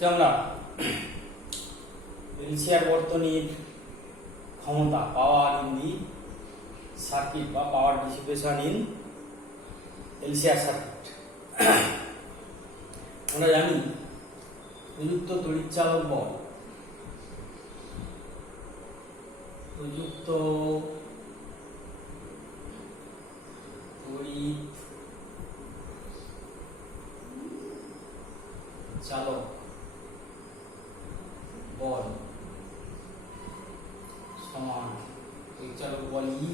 আজকে আমরা এলসিআর বর্তনীর ক্ষমতা পাওয়ার ইন দি সার্কিট বা পাওয়ার ডিসিপেশন ইন এলসিআর সার্কিট। আমরা জানি প্রযুক্ত তড়িৎচালক বল প্রযুক্ত তড়িৎ চালক বল সমান তড়িৎচালক বল ই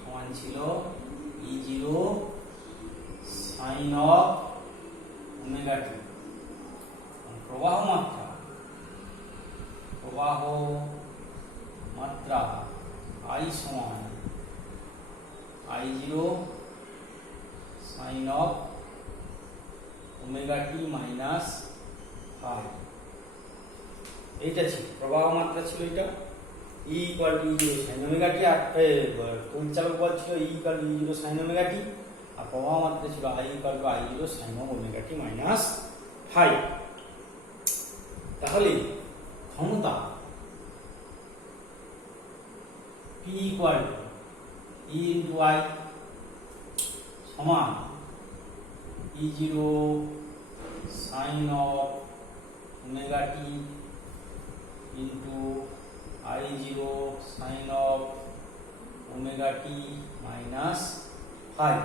সমান ছিল E0 sin of ওমেগা টি। প্রবাহ মাত্রা I সমান I0 sin of omega t minus phi. এইটা ছিল প্রবাহ মাত্রা, ছিল এটা E equal to E0 sin omega t, আর তড়িৎচালক বল ছিল E equal to E0 sin omega t, আর প্রবাহ মাত্রা ছিল I equal to I0 sin omega t minus phi. তাহলে ক্ষমতা P equal to E into I সমান E0 sin of omega t into I0 sin of omega t minus phi.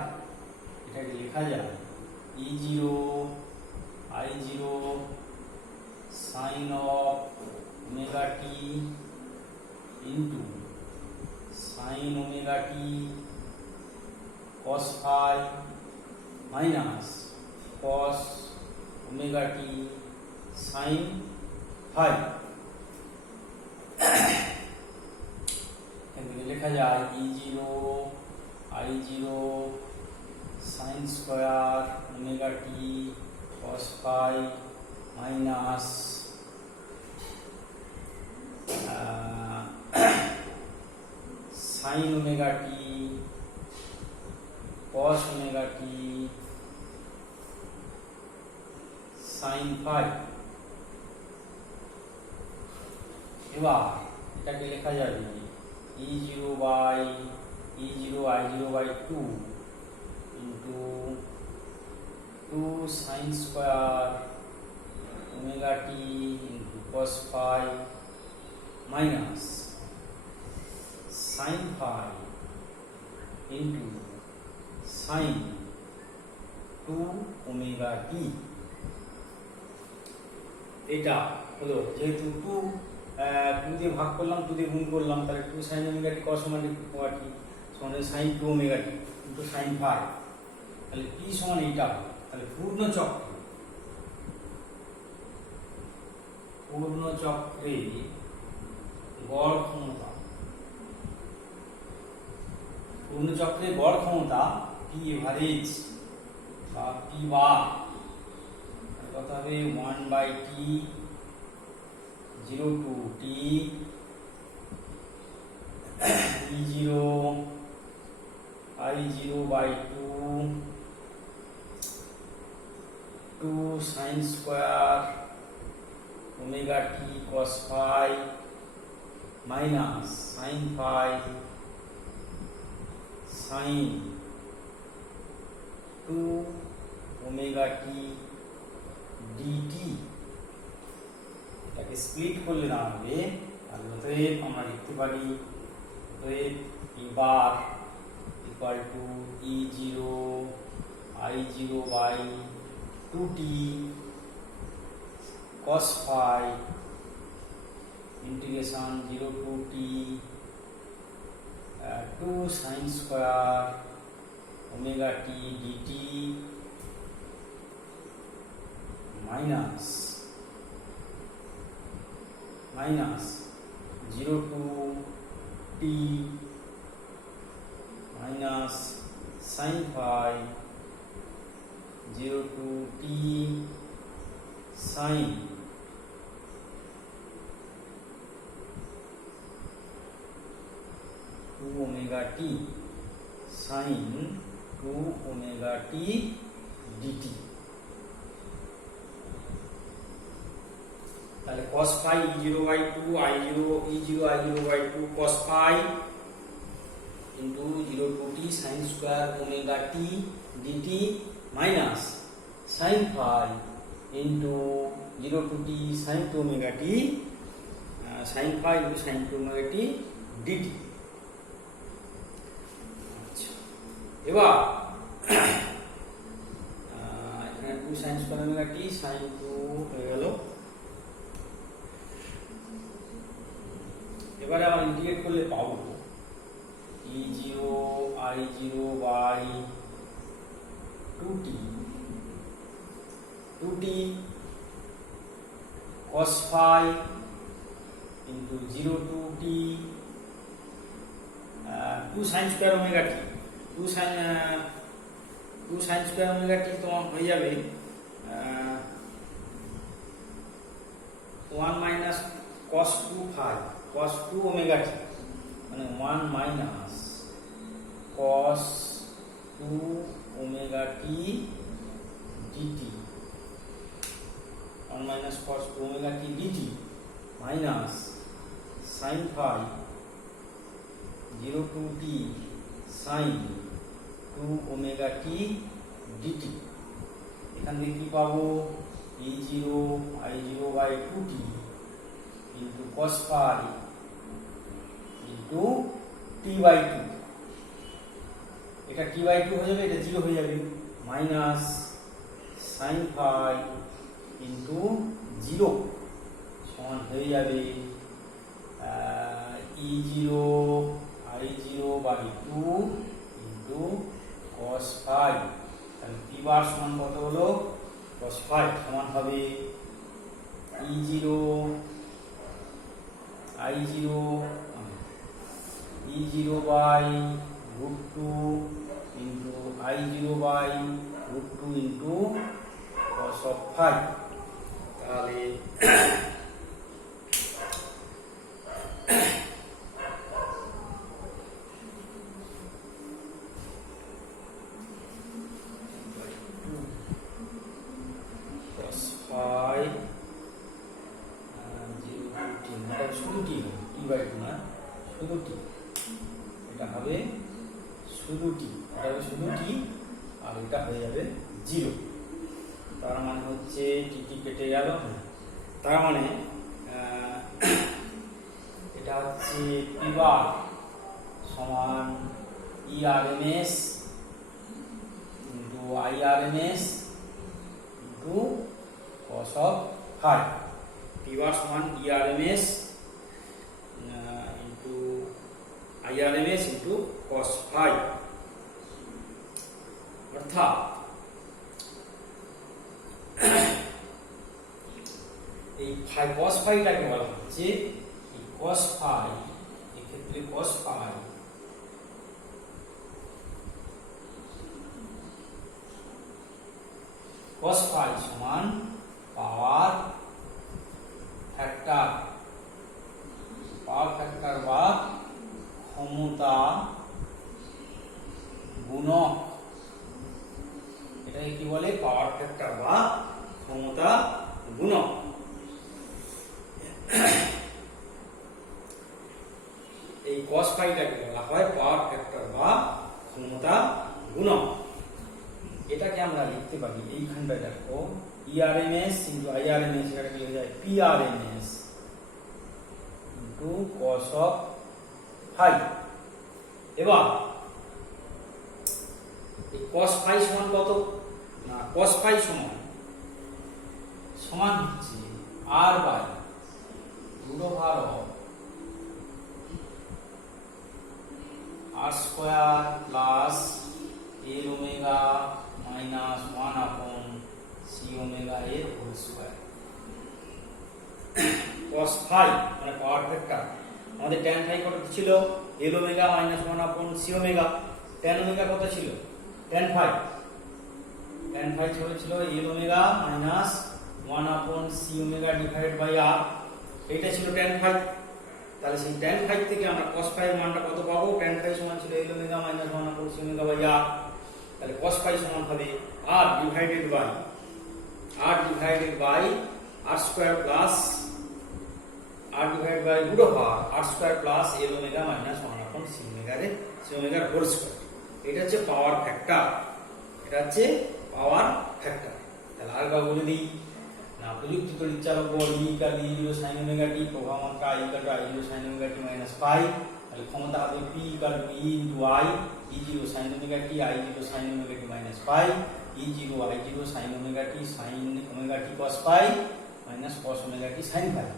এটাকে লেখা যায় E0 I0 sin of omega t into sin omega t cos phi minus cos omega t sin phi. এখানে লেখা যায় E0 I0 sin square omega t cos phi minus sin omega t cos omega t sin phi. এবার এটাকে লেখা যাবে E0 I0 by 2 into 2 sin square omega t into cos phi minus sin phi into sin 2 omega t। এটা হলো যেহেতু 2 দিয়ে ভাগ করলাম, 2 দিয়ে গুণ করলাম, তাহলে 2 sin omega t cos omega টি সমান sin 2 omega t into sin phi. তাহলে p সমান এইটা, তাহলে পূর্ণ চক্রে গড় ক্ষমতা p এভারেজ বা p বার কত হবে 1/t 0 to t E0 I0 by 2 sin square omega t cos phi minus sin phi sin 2 omega t dt। এটাকে স্প্লিট করলে দাঁড়াবে, আর অতএব আমরা লিখতে পারি অতএব E bar equal to E0 I0 by 2t cos phi integration 0 to t 2 sin square omega t dt minus 0 to t minus sin phi 0 to t sin 2 omega t sin 2 omega t dt। তাহলে cos phi e0/2 e0 i0/2 cos phi into 0 to t sin square omega t dt minus sin phi into 0 to t sin 2 omega t sin phi into sin 2 omega t dt। আচ্ছা, এবার এখানে 2 sin square omega t sin 2 হয়ে গেল। এবারে আমরা integrate করলে পাবো e0 i0/2t cos phi into 0 to t 2 sin square omega t 2 sin square omega t তোমার হয়ে যাবে 1 minus cos 2 phi cos 2 omega t মানে 1 minus cos 2 omega t dt 1 minus cos 2 omega t dt minus sin phi 0 to t sin 2 omega t dt। এখান থেকে কি পাবো e0 i0/2t into cos phi into t/2, এটা t/2 হয়ে যাবে, এটা 0 হয়ে যাবে, মাইনাস sin phi into 0 সমান হয়ে যাবে e0 i0/2 into cos phi। তাহলে p বার সমান কত হলো cos phi সমান হবে e0 i0/√2 into i0/√2 into cos of phi। তাহলে cos phi 0 to t, t/2 না, শুধু t, এটা হবে শুধু t, এটা হবে শুধু t, আর এটা হয়ে যাবে 0। তার মানে হচ্ছে টি কেটে গেল, তার মানে এটা হচ্ছে p বার সমান ERMS into IRMS into cos of phi। p বার সমান ERMS into IRMS into cos phi, অর্থাৎ এই cos phi টাকে বলা হচ্ছে cos phi, এক্ষেত্রে cos phi সমান পাওয়ার ফ্যাক্টর বা ক্ষমতা গুণক, এটাকে কি বলে পাওয়ার ফ্যাক্টর বা ক্ষমতা গুণক। এই cos phi টাকে বলা হয় পাওয়ার ফ্যাক্টর বা ক্ষমতা গুণক। এটাকে আমরা লিখতে পারি এইখানটায় দেখো ERMS into IRMS, এটা কি হয়ে যায় PRMS into cos of phi। এবার এই cos phi সমান কত না, cos phi সমান হচ্ছে r/√r² plus l omega minus 1/c omega এর হোল স্কয়ার। cos phi মানে পাওয়ার ফ্যাক্টর, আমাদের tan phi কত ছিল l omega minus 1/c omega, tan omega কত ছিল tan phi ছিল l omega minus 1/c omega divided by r, এটা ছিল tan phi। তাহলে সেই tan phi থেকে আমরা cos phi এর মানটা কত পাবো, tan phi সমান ছিল l omega minus 1/c omega by r, তাহলে cos phi সমান হবে r divided by r² plus r divide by root of r square plus l omega minus 1 upon c ওমেগার whole square. এটা হচ্ছে power factor, এটা হচ্ছে power factor. তাহলে আর cow বলে দিই না, প্রযুক্তি তড়িৎ চালক বল E equal E0 sin omega t, প্রবাহ মাত্রা I equal I0 sin omega t minus পাই। তাহলে ক্ষমতা হবে P equal E into I, E0 sin omega t, I0 sin omega t minus pi, E0 I0 sin omega t cos pi minus cos omega t sin pi,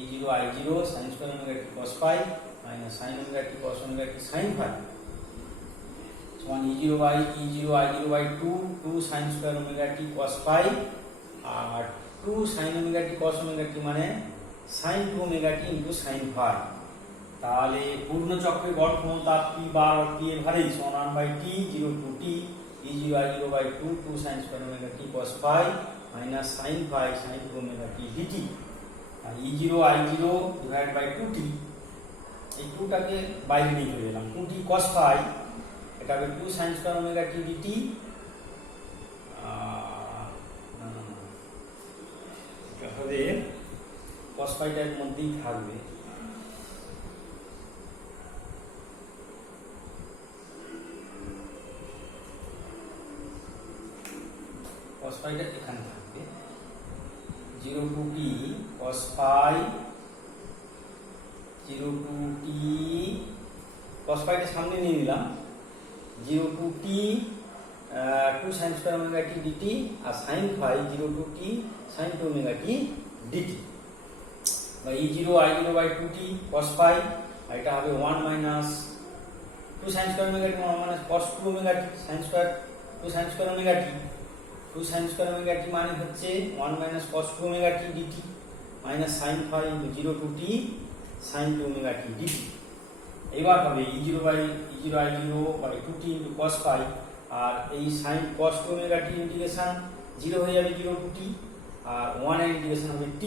E0 I0 sin square omega t cos pi minus sin omega t cos omega t sin পাই সমান E0 I0 by 2 sin square omega t cos pi, আর 2 sin omega t cos omega t মানে sin 2 omega t into sin phi. তাহলে পূর্ণ চক্রের গড় ক্ষমতা P বার P এর ভারে সমান 1 by t 0 to t E0 I0 by 2 sin square omega t cos pi minus sin ফাই sin 2 ওমেগা t dt। আর E0 I0 divide by 2t, এই 2 টাকে বাইরে নিয়ে চলে এলাম, 2t cos পাই, এটা হবে 2 sin square omega t dt, এটা হবে cos পাইটা এর মধ্যেই থাকবে, cos পাইটা এখানে থাকবে 0 to t cos pi 0 to t cos পাইটা সামনে নিয়ে নিলাম 0 to t 2 sin square omega t dt আর sin phi 0 to t sin 2 omega t dt বা E0 I0 by 2t cos phi, আর এটা হবে 1 minus 2 sin square omega t 1 minus cos 2 omega t sin square 2 sin square omega t 2 sin square omega t মানে হচ্ছে 1 minus cos 2 omega t dt minus sin phi into 0 to t sin 2 omega t dt। এবার হবে E0 I0 by 2t into cos phi, আর এই sin cos 2 omega t integration 0 হয়ে যাবে 0 to t, আর 1 এর integration হবে t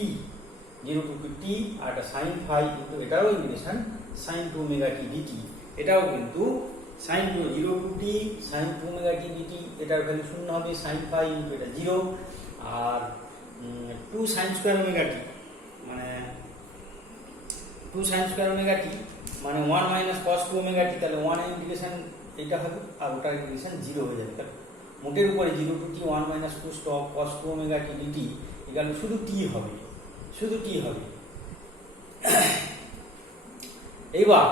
0 to t, আর এটা sin phi into এটাও integration sin 2 omega t dt, এটাও কিন্তু sin 2 0 to t sin 2 omega t dt, এটার ভ্যালু শূন্য হবে, sin phi into এটা 0, আর 2 sin স্কয়ার ওমেগা t মানে 2 sin স্কয়ার ওমেগা t মানে 1 minus cos 2 ওমেগা t, তাহলে 1 এর ইন্টিগ্রেশন এটা হবে আর ওটার ইন্টিগ্রেশন 0 হয়ে যাবে। তাহলে মোটের উপরে 0 to t 1 minus 2 stop cos 2 omega t dt equal শুধু t হবে, শুধু t হবে। এইবার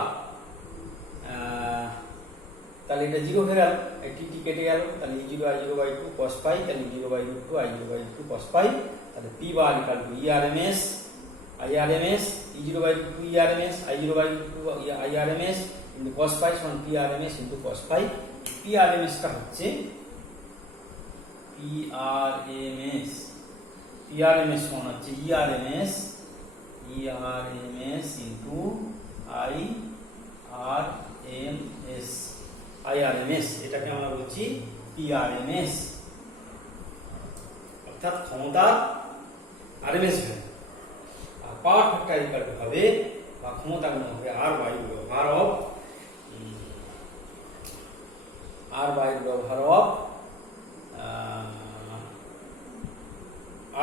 তাহলে এটা 0 হয়ে গেল, এই t কেটে গেল, তাহলে E0 I0 by 2 cos pi, তাহলে 0 by root 2 I0 by 2 cos pi, তাহলে p bar equal two IRMS E0 by 2 IRMS I0 by 2 IRMS into cos pi সমান PRMS into cos pi। PRMS টা হচ্ছে PRMS সমান হচ্ছে ERMS into IRMS, এটাকে আমরা বলছি PRMS, অর্থাৎ ক্ষমতার RMS ভ্যালু। আর পাওয়ার ফ্যাক্টর ইকুয়াল টু হবে বা ক্ষমতা গুণ হবে R by root over of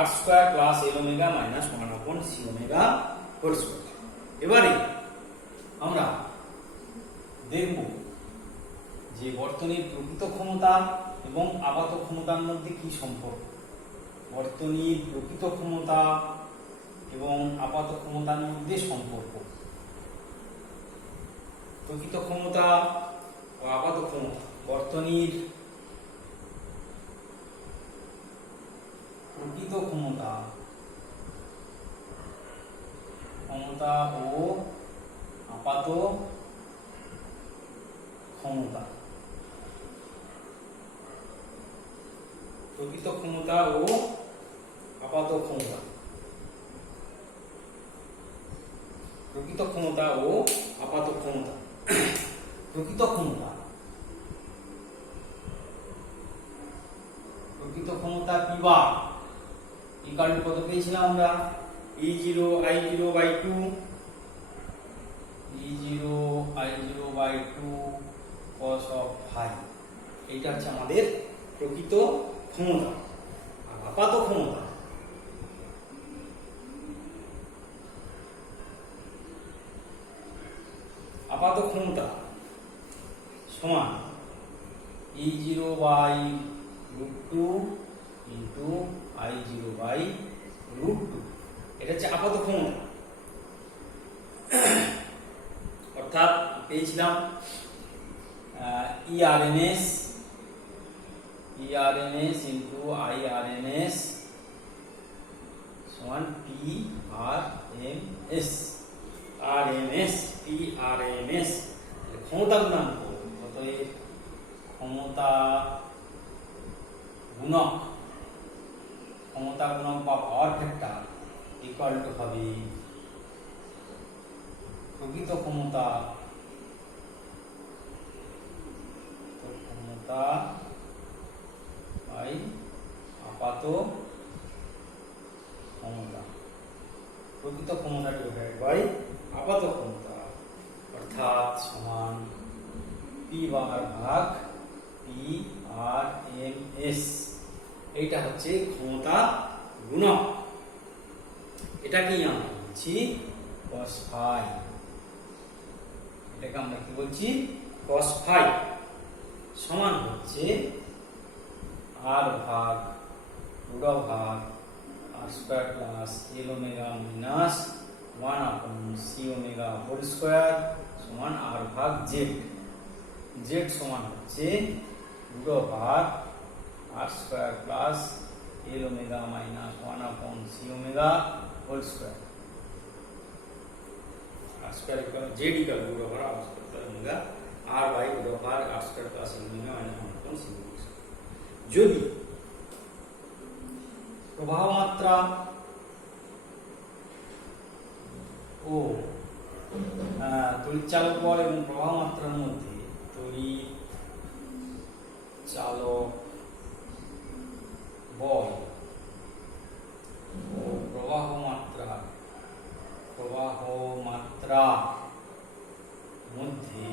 R square plus L omega minus 1 upon C omega whole square. এবারে আমরা দেখব যে বর্তনীর প্রকৃত ক্ষমতা এবং আপাত ক্ষমতার মধ্যে কি সম্পর্ক। বর্তনীর প্রকৃত ক্ষমতা এবং আপাত ক্ষমতার মধ্যে সম্পর্ক, প্রকৃত ক্ষমতা ও আপাত ক্ষমতা, বর্তনীর প্রকৃত ক্ষমতা ও আপাত ক্ষমতা, প্রকৃত ক্ষমতা ও আপাত ক্ষমতা, প্রকৃত ক্ষমতা ও আপাত ক্ষমতা। প্রকৃত ক্ষমতা P বার ইকুয়াল টু কত পেয়েছিলাম আমরা E0 I0 by 2 cos of phi, এইটা হচ্ছে আমাদের প্রকৃত ক্ষমতা। আর আপাত ক্ষমতা আপাত ক্ষমতা সমান E0 by √2 into I0 by √2। এটা হচ্ছে আপাত ক্ষমতা। অর্থাৎ পেয়েছিলাম ERMS ইন্টু IRMS সমান PRMS। PRMS ক্ষমতা গুণাঙ্ক, অতএব ক্ষমতা গুণক বা পাওয়ার ফ্যাক্টর ইকুয়াল টু হবে প্রকৃত ক্ষমতা বাই আপাত ক্ষমতা। প্রকৃত ক্ষমতা ডিভাইড বাই আপাত ক্ষমতা, অর্থাৎ সমান P বার ভাগ PRMS। এইটা হচ্ছে ক্ষমতা গুণক। এটাকেই আমরা বলছি cos phi। এটাকে আমরা কি বলছি? cos phi সমান হচ্ছে R ভাগ √r square plus L omega minus 1/c omega whole square সমান R ভাগ Z। Z সমান হচ্ছে √r square plus L omega minus 1/c omega whole square. R square equal Z equal √r square plus omega R by √r square plus L omega minus 1/c omega. যদি প্রবাহ মাত্রা ও তড়িৎ চালক বল এবং প্রবাহ মাত্রার মধ্যে তড়িৎ চালক বল ও প্রবাহ মাত্রা মধ্যে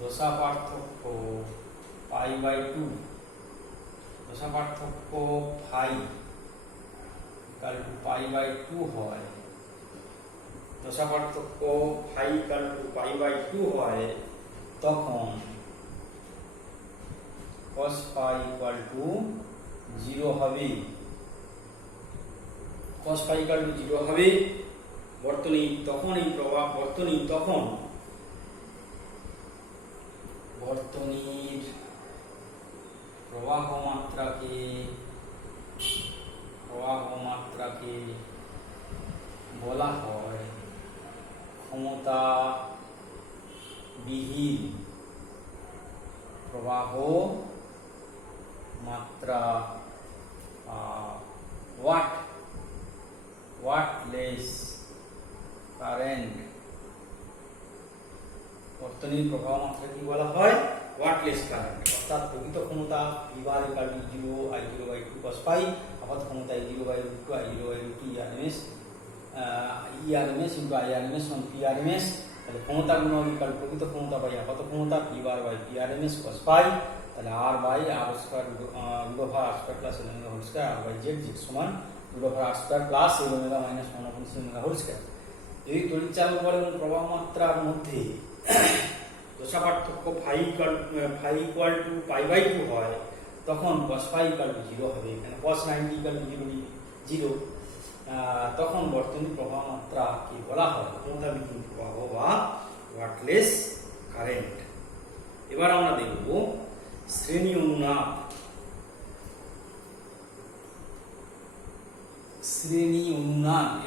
দশা পার্থক্য পাই বাই 2, দশা পার্থক্য phi equal to pi by 2 হয়, দশা পার্থক্য phi equal to pi by 2 হয়, তখন cos phi ইকুয়াল টু 0 হবে। cos phi ইকুয়াল টু 0 হবে। বর্তনীর প্রবাহ মাত্রাকে বলা হয় ক্ষমতা বিহীন প্রবাহ মাত্রা, ওয়াটলেস কারেন্ট। বর্তনীর প্রবাহ মাত্রা কি বলা হয়? Wattless current. অর্থাৎ প্রকৃত ক্ষমতা V bar equal to 0 I0 by 2 cos phi, আপাত ক্ষমতা E0 by √2 I0 by √2 ERMS into IRMS সমান PRMS। তাহলে ক্ষমতা গুণক ইকুয়াল প্রকৃত ক্ষমতা বাই আপাত ক্ষমতা P bar by PRMS cos phi। তাহলে R by R square √r square plus L omega whole square R by Z সমান √r square plus L omega minus 1/c omega whole square. যদি তড়িৎ চালক বল এবং প্রবাহ মাত্রার মধ্যে দশা পার্থক্য phi equal to pi by 2 হয়, তখন cos phi ইকুয়াল টু 0 হবে। এখানে cos 90 ইকুয়াল টু 0, তখন বর্তনী প্রবাহ মাত্রা কি বলা হয়? ক্ষমতা বিহীন প্রবাহ বা ওয়াটলেস কারেন্ট। এবার আমরা দেখব শ্রেণী অনুনাদ।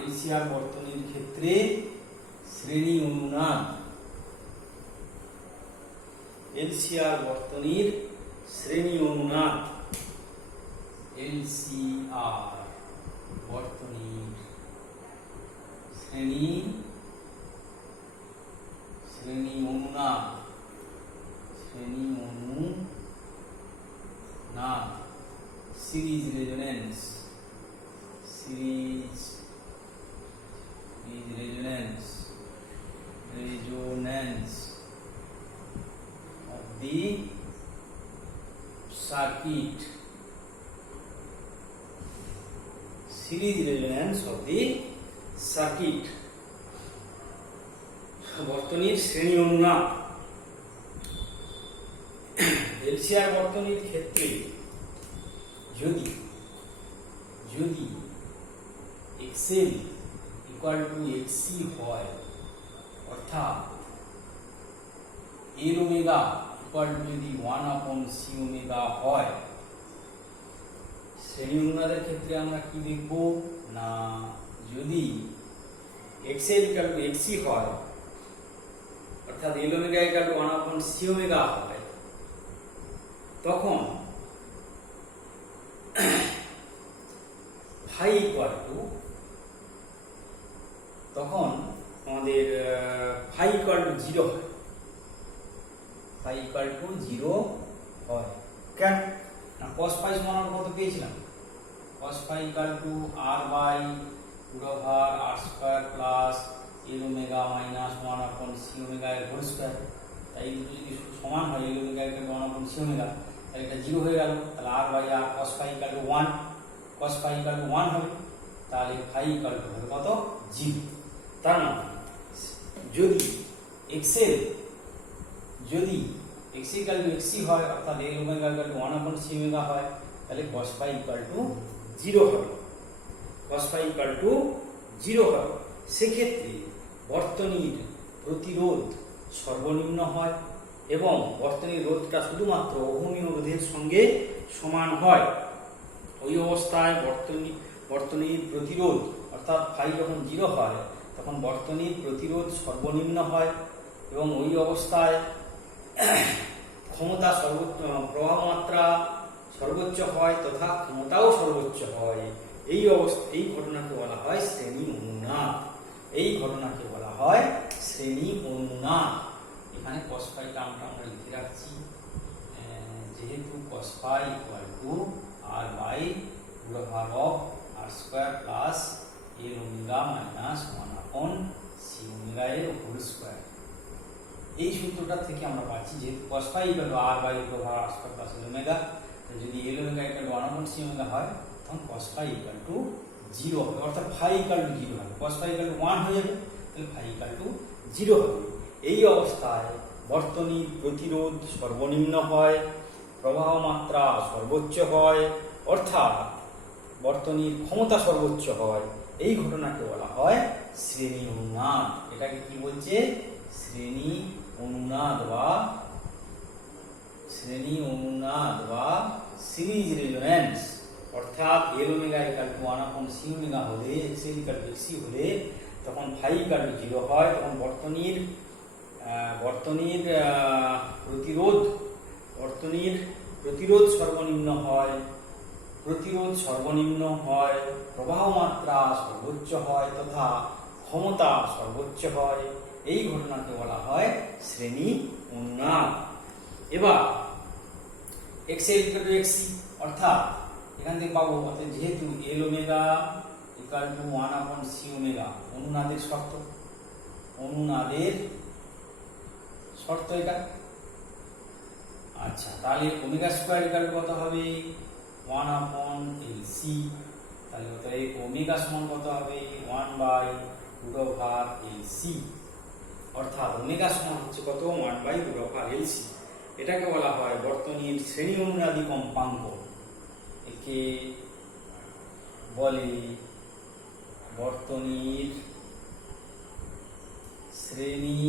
এলসিআর বর্তনীর ক্ষেত্রে শ্রেণী অনুনাদ। এলসিআর বর্তনীর শ্রেণী অনুনাদ। এলসিআর বর্তনীর শ্রেণী অনুনাদ। Series resonance of the circuit. Series resonance of the circuit, বর্তনীর শ্রেণী অনুনাদ। এলসিআর বর্তনীর ক্ষেত্রে যদি এক্সএল ইকুয়াল টু এক্সসি হয়, অর্থাৎ এর ওমেগা ইকুয়াল টু যদি 1/c ওমেগা হয়, শ্রেণী অনুনাদের ক্ষেত্রে আমরা কি দেখব না, যদি এক্সএল ইকুয়াল টু এক্সসি হয়, অর্থাৎ এল omega equal to 1/c omega হয়, তখন ফাই ইকুয়াল টু, তখন আমাদের ফাই ইকুয়াল টু 0 হয়। ফাই ইকুয়াল টু 0 হয় কেন না, cos ফাই সমান আমরা কত পেয়েছিলাম, cos phi equal to r by √ r square plus l omega minus 1/c omega এর হোল স্কয়ার। তাই দুটো যদি সমান হয়, l omega equal to 1/c omega, তাহলে এটা 0 হয়ে গেল। তাহলে r by r cos phi equal to 1, cos phi equal to 1 হবে, তাহলে ফাই ইকুয়াল টু হবে কত, 0। তার মানে যদি এক্সএল যদি x ইকুয়াল টু xc হয়, অর্থাৎ l omega equal to 1/c omega হয়, তাহলে cos ফাই ইকুয়াল টু 0 হবে, cos ফাই ইকুয়াল টু 0 হবে। সেক্ষেত্রে বর্তনীর প্রতিরোধ সর্বনিম্ন হয় এবং বর্তনীর রোধটা শুধুমাত্র ওহমীয় রোধের সঙ্গে সমান হয়। ওই অবস্থায় বর্তনীর প্রতিরোধ, অর্থাৎ ফাই যখন 0 হয়, তখন বর্তনীর প্রতিরোধ সর্বনিম্ন হয় এবং ওই অবস্থায় ক্ষমতা সর্বোচ্চ, প্রবাহ মাত্রা সর্বোচ্চ হয় তথা ক্ষমতাও সর্বোচ্চ হয়। এই ঘটনাকে বলা হয় শ্রেণী অনুনাদ। এই ঘটনাকে বলা হয় শ্রেণী অনুনাদ। এখানে cos ফাই টার্মটা আমরা লিখে রাখছি, যেহেতু cos phi equal to r by √ r square plus l omega minus 1/c omega এর হোল স্কয়ার। এই সূত্রটা থেকে আমরা পাচ্ছি যেহেতু cos phi equal to r by √ r square plus l omega, যদি l omega equal to 1/c omega হয়, তখন cos ফাই ইকুয়াল টু 0 হবে, অর্থাৎ ফাই ইকুয়াল টু 0 হবে। cos ফাই ইকুয়াল টু 1 হয়ে যাবে, তাহলে ফাই ইকুয়াল টু 0 হবে। এই অবস্থায় বর্তনীর প্রতিরোধ সর্বনিম্ন হয়, প্রবাহ মাত্রা সর্বোচ্চ হয়, অর্থাৎ বর্তনীর ক্ষমতা সর্বোচ্চ হয়। এই ঘটনাকে বলা হয় শ্রেণী অনুনাদ। এটাকে কি বলছে, শ্রেণী অনুনাদ বা সিরিজ রেজোন্যান্স। অর্থাৎ l omega equal to 1/c omega হলে, xl ইকুয়াল টু xc হলে, তখন ফাই ইকুয়াল টু 0 হয়, তখন বর্তনীর প্রতিরোধ সর্বনিম্ন হয়, প্রবাহ মাত্রা সর্বোচ্চ হয় তথা ক্ষমতা সর্বোচ্চ হয়। এই ঘটনাকে বলা হয় শ্রেণী অনুনাদ। এবার xl ইকুয়াল টু xc, অর্থাৎ এখান থেকে পাবো, অর্থাৎ যেহেতু l omega equal to 1/c omega অনুনাদের শর্ত এটা। আচ্ছা, তাহলে ওমেগা স্কয়ার ইকুয়াল টু কত হবে, 1/LC। তাহলে ওটাই ওমেগা সমান কত হবে, 1/√LC। অর্থাৎ ওমেগা সমান হচ্ছে কত, 1/√LC। এটাকে বলা হয় বর্তনীর শ্রেণী অনুনাদি কম্পাঙ্ক। একে বলে বর্তনীর শ্রেণী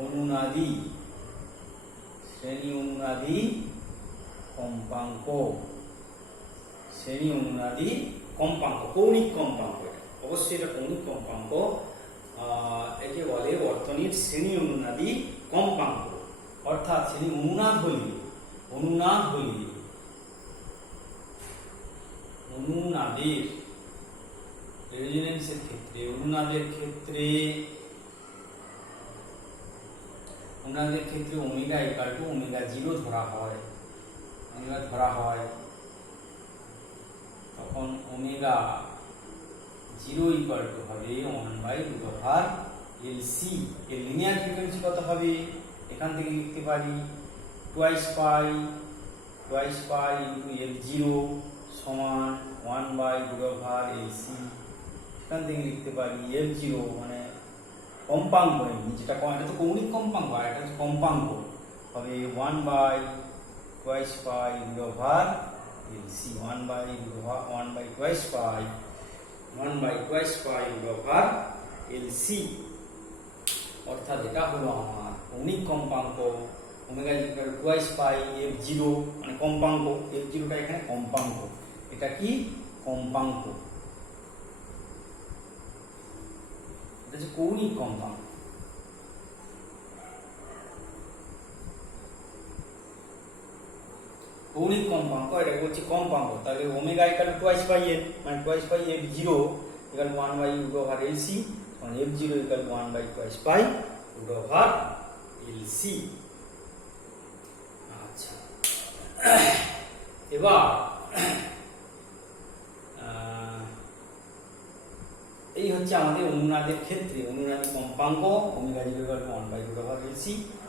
অনুনাদি কম্পাঙ্ক। কৌণিক কম্পাঙ্ক, অবশ্যই এটা কৌণিক কম্পাঙ্ক। একে বলে বর্তনীর শ্রেণী অনুনাদি কম্পাঙ্ক। অর্থাৎ শ্রেণী অনুনাদ হলে অনুনাদের রেজোন্যান্সের ক্ষেত্রে ওমেগা ইকুয়াল টু ওমেগা 0 ধরা হয়, তখন ওমেগা 0 ইকুয়াল টু হবে 1/√LC। এর লিনিয়ার ফ্রিকোয়েন্সি কত হবে, এখান থেকে লিখতে পারি 2 পাই * L0 সমান 1/√LC এখান থেকে লিখতে পারি f0 মানে কম্পাঙ্ক, নিচেটা এটা তো কৌণিক কম্পাঙ্ক, আর এটা হচ্ছে কম্পাঙ্ক, হবে 1/2 পাই রুট ওভার এলসি, 1/2 পাই রুট ওভার এলসি। অর্থাৎ এটা হলো আমার কৌণিক কম্পাঙ্ক ওমেগা ইকুয়াল টু 2 পাই f0 মানে কম্পাঙ্ক, f0টা এখানে কম্পাঙ্ক, এটা কি কম্পাঙ্ক, এটা হচ্ছে কৌণিক কম্পাঙ্ক। কৌণিক কম্পাঙ্ক, এটা বলছি কম্পাঙ্ক, তাহলে ওমেগা ইকুয়াল টু 2 পাই f মানে 2 পাই f0 ইকুয়াল 1/√LC, মানে f0 ইকুয়াল 1/2 পাই √LC। আচ্ছা, এবার এই হচ্ছে আমাদের অনুনাদের ক্ষেত্রে অনুনাদি কম্পাঙ্ক ওমেগা 0 ইকুয়াল 1/√LC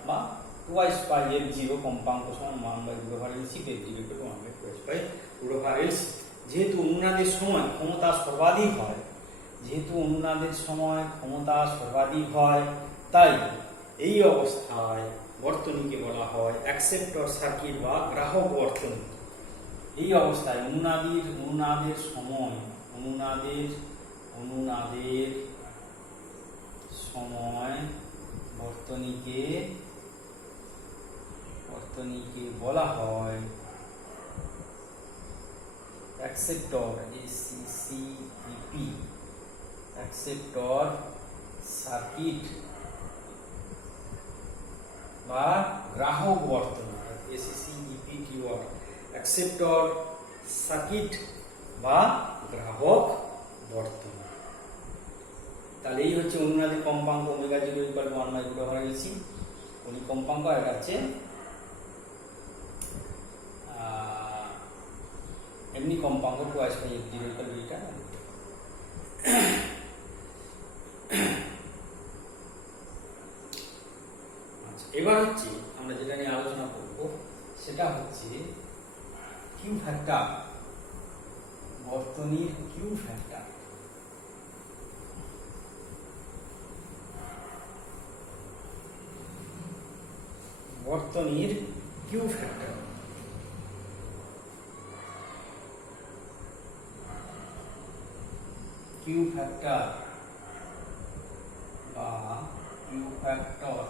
বা 2 পাই f0 কম্পাঙ্ক সমান 1/√LC, f0 ইকুয়াল 1/2 পাই √LC। যেহেতু অনুনাদের সময় ক্ষমতা সর্বাধিক হয়, তাই এই অবস্থায় বর্তনীকে বলা হয় অ্যাকসেপ্টর সার্কিট বা গ্রাহক বর্তনী। এই অবস্থায় অনুনাদের সময় বর্তনীকে বলা হয় অ্যাকসেপ্টর অ্যাকসেপ্টর সার্কিট বা গ্রাহক বর্তনী, অ্যাকসেপ্টর সার্কিট বা গ্রাহক বর্তনী। তাহলে এই হচ্ছে অনুনাদের কম্পাঙ্ক ওমেগা 0 ইকুয়াল 1/√LC কৌণিক কম্পাঙ্ক, আর এটা হচ্ছে এমনি কম্পাঙ্ক 2 পাই f0 ইকুয়াল এটা। আচ্ছা, এবার হচ্ছে আমরা যেটা নিয়ে আলোচনা করব সেটা হচ্ছে কিউ ফ্যাক্টর, বর্তনীর কিউ ফ্যাক্টর। বর্তনীর কিউ ফ্যাক্টর, কিউ ফ্যাক্টর বা কিউ ফ্যাক্টর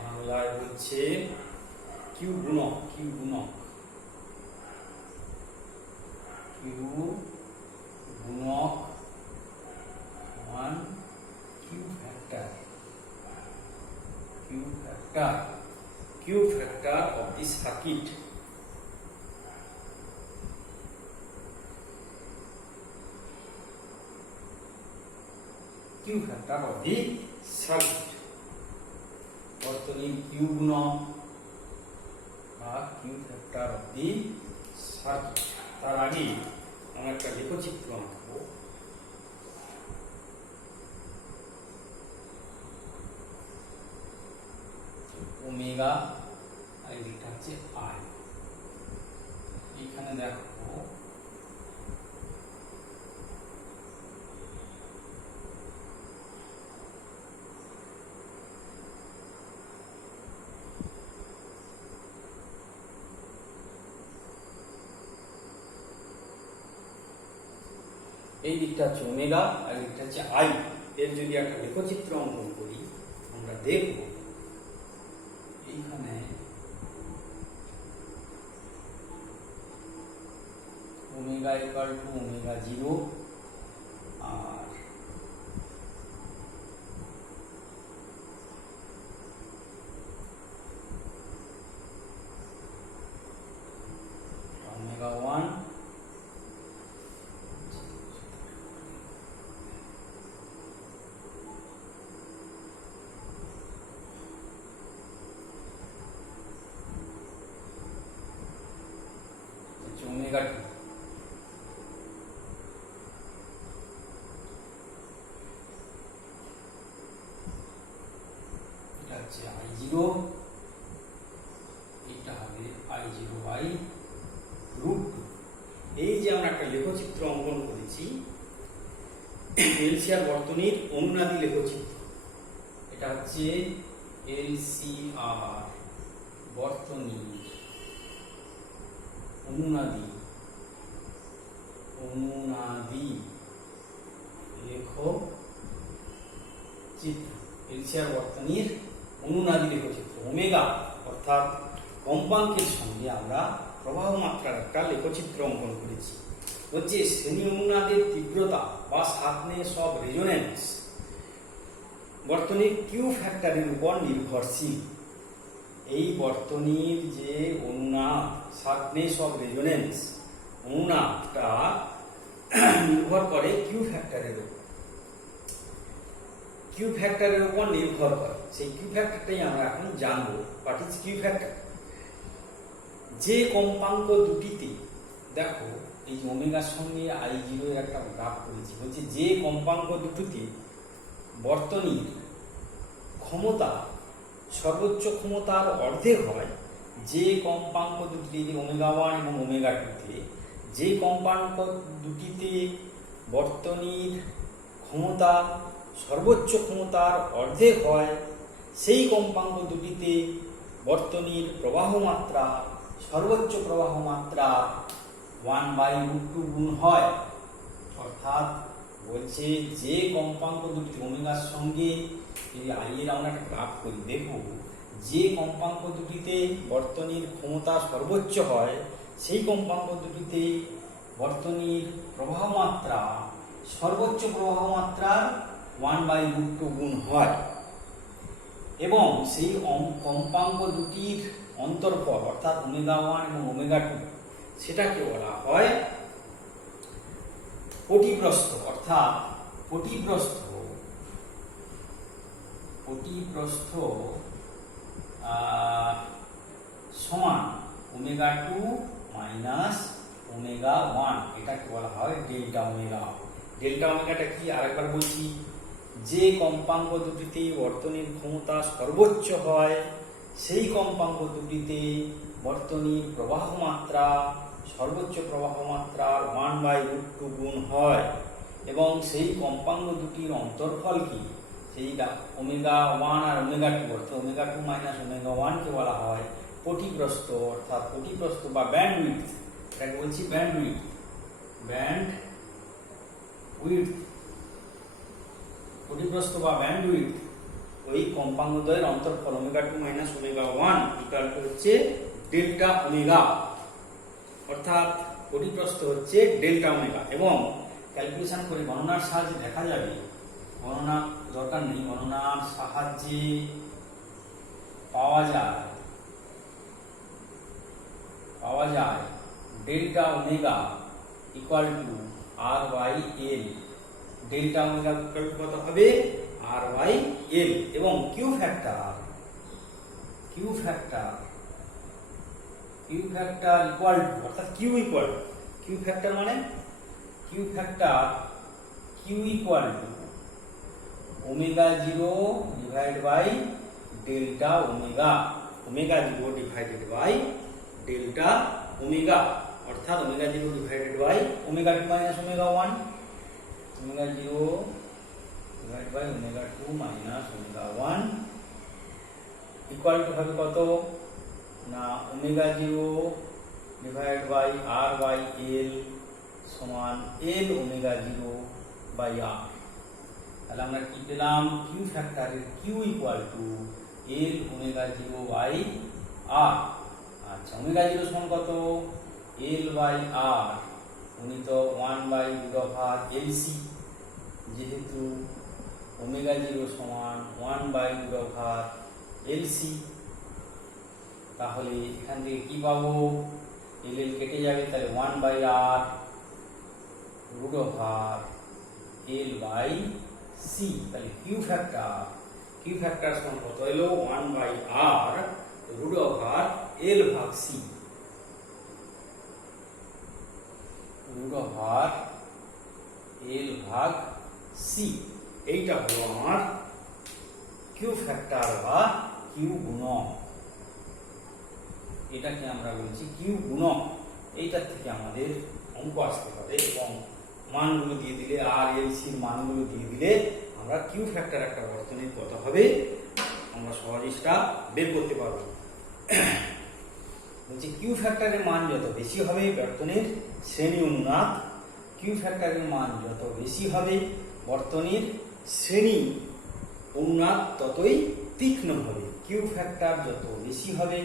বাংলায় হচ্ছে কিউ গুণক, কিউ গুণক 1 Q factor of the circuit। Q factor of the circuit, বর্তনীর কিউ গুণক বা Q factor of the circuit. তার আগে আমরা একটা লেখচিত্র আঁকবো। ওমেগা আর এটা হচ্ছে আই, এখানে দেখো এই দিকটা হচ্ছে ওমেগা আর দিকটা হচ্ছে আই। এর যদি একটা লেখচিত্র অঙ্কন করি আমরা দেখব এইখানে ওমেগা ইকুয়াল টু ওমেগা 0 আর ওমেগা 1 ওমেগা 2। এটা হচ্ছে I0, এটা হবে I0 বাই √2। এই যে আমরা একটা লেখচিত্র লেখচিত্র অঙ্কন করেছি, এলসিআর বর্তনীর অনুনাদি লেখচিত্র। এটা হচ্ছে এলসিআর বর্তনীর অনুনাদি লেখচিত্র। এলসিআর বর্তনীর অনুনাদি লেখচিত্র। ওমেগা অর্থাৎ কম্পাঙ্কের সঙ্গে আমরা প্রবাহ মাত্রার একটা লেখচিত্র অঙ্কন করেছি। হচ্ছে শ্রেণী অনুনাদের তীব্রতা বা শার্পনেস অফ রেজোনেন্স বর্তনীর কিউ ফ্যাক্টরের উপর নির্ভরশীল। এই বর্তনীর যে অনুনাদ শার্পনেস অফ রেজোনেন্স অনুনাদটা নির্ভর করে কিউ ফ্যাক্টরের উপর। কিউ ফ্যাক্টরের উপর নির্ভর করে, সেই কিউ ফ্যাক্টরটাই আমরা এখন জানবো। What is Q factor? যে কম্পাঙ্ক দুটিতে, দেখো এই যে ওমেগার সঙ্গে I0 এর একটা গ্রাফ করেছি, বলছে যে কম্পাঙ্ক দুটিতে বর্তনীর ক্ষমতা সর্বোচ্চ ক্ষমতার অর্ধেক হয়, যে কম্পাঙ্ক দুটিতে ওমেগা 1 এবং ওমেগা 2তে যে কম্পাঙ্ক দুটিতে বর্তনীর ক্ষমতা সর্বোচ্চ ক্ষমতার অর্ধেক হয়, সেই কম্পাঙ্ক দুটিতে বর্তনীর প্রবাহ মাত্রা সর্বোচ্চ প্রবাহ মাত্রা 1/√2 গুণ হয়। অর্থাৎ বলছে যে কম্পাঙ্ক দুটি ওমেগার সঙ্গে যদি I এর আমরা একটা গ্রাফ করি, দেখো যে কম্পাঙ্ক দুটিতে বর্তনীর ক্ষমতা সর্বোচ্চ হয়, সেই কম্পাঙ্ক দুটিতে বর্তনীর প্রবাহ মাত্রা সর্বোচ্চ প্রবাহ মাত্রার 1/√2 গুণ হয়। এবং সেই কম্পাঙ্ক দুটির অন্তরফল অর্থাৎ ওমেগা 1 এবং ওমেগা 2 সেটাকে বলা হয় পটিপ্রস্থ। অর্থাৎ পটিপ্রস্থ সমান ওমেগা 2 মাইনাস ওমেগা 1, এটাকে বলা হয় ডেল্টা ওমেগা। ডেল্টা ওমেগাটা কি আরেকবার বলছি, যে কম্পাঙ্ক দুটিতে বর্তনীর ক্ষমতা সর্বোচ্চ হয়, সেই কম্পাঙ্ক দুটিতে বর্তনীর প্রবাহ মাত্রা সর্বোচ্চ প্রবাহ মাত্রার 1/√2 গুণ হয়। এবং সেই কম্পাঙ্ক দুটির অন্তরফল কি, সেই ওমেগা 1 আর ওমেগা 2 অর্থাৎ ওমেগা 2 মাইনাস ওমেগা 1 কে বলা হয় পটিপ্রস্থ। অর্থাৎ পটিপ্রস্থ বা ব্যান্ডউইডথ, এটাকে বলছি ব্যান্ডউইডথ। পটিপ্রস্থ বা ব্যান্ডউইডথ ওই কম্পাঙ্কদ্বয়ের অন্তরফল omega 2 minus omega 1 equal to হচ্ছে ডেল্টা ওমেগা। অর্থাৎ পটিপ্রস্থ হচ্ছে ডেল্টা ওমেগা। এবং ক্যালকুলেশন করে গণনার সাহায্যে দেখা যাবে, গণনা দরকার নেই, গণনার সাহায্যে পাওয়া যায় delta omega equal to R/L। Delta omega equal to কত হবে? R/L। এবং কিউ ফ্যাক্টর ইকুয়াল টু, অর্থাৎ কিউ ফ্যাক্টর মানে Q equal to omega 0 divide by delta omega. Omega 0 divided by delta omega, অর্থাৎ omega 0 divided by omega 2 minus omega 1। Omega 0 divide by omega 2 minus omega 1 equal to হবে কত না omega 0 divide by R/L সমান L omega 0 by R। তাহলে আমরা কি পেলাম? Q ফ্যাক্টরের Q equal to L omega 0 by R। আচ্ছা, ওমেগা 0 সমান কত? L বাই R গুণিত 1/√LC। যেহেতু ওমেগা 0 সমান 1/√LC, তাহলে এখান থেকে কি পাবো? L কেটে যাবে, তাহলে 1/R √L বাই C। তাহলে কিউ ফ্যাক্টর সমান কত এলো? 1/R √L ভাগ C। √L ভাগ C, এইটা হলো আমার কিউ ফ্যাক্টর বা কিউ গুণক। এটাকে আমরা বলছি কিউ গুণক। এইটার থেকে আমাদের অঙ্ক আসতে পারে এবং মানগুলো দিয়ে দিলে আর এল সির মানগুলো দিয়ে দিলে আমরা কিউ ফ্যাক্টর একটা বর্তনীর কত হবে আমরা সহজেই সেটা বের করতে পারবো। বলছি কিউ ফ্যাক্টরের মান যত বেশি হবে বর্তনীর শ্রেণী অনুনাদ, কিউ ফ্যাক্টরের মান যত বেশি হবে বর্তনীর শ্রেণী অনুনাদ ততই তীক্ষ্ণ হবে। কিউ ফ্যাক্টর যত বেশি হবে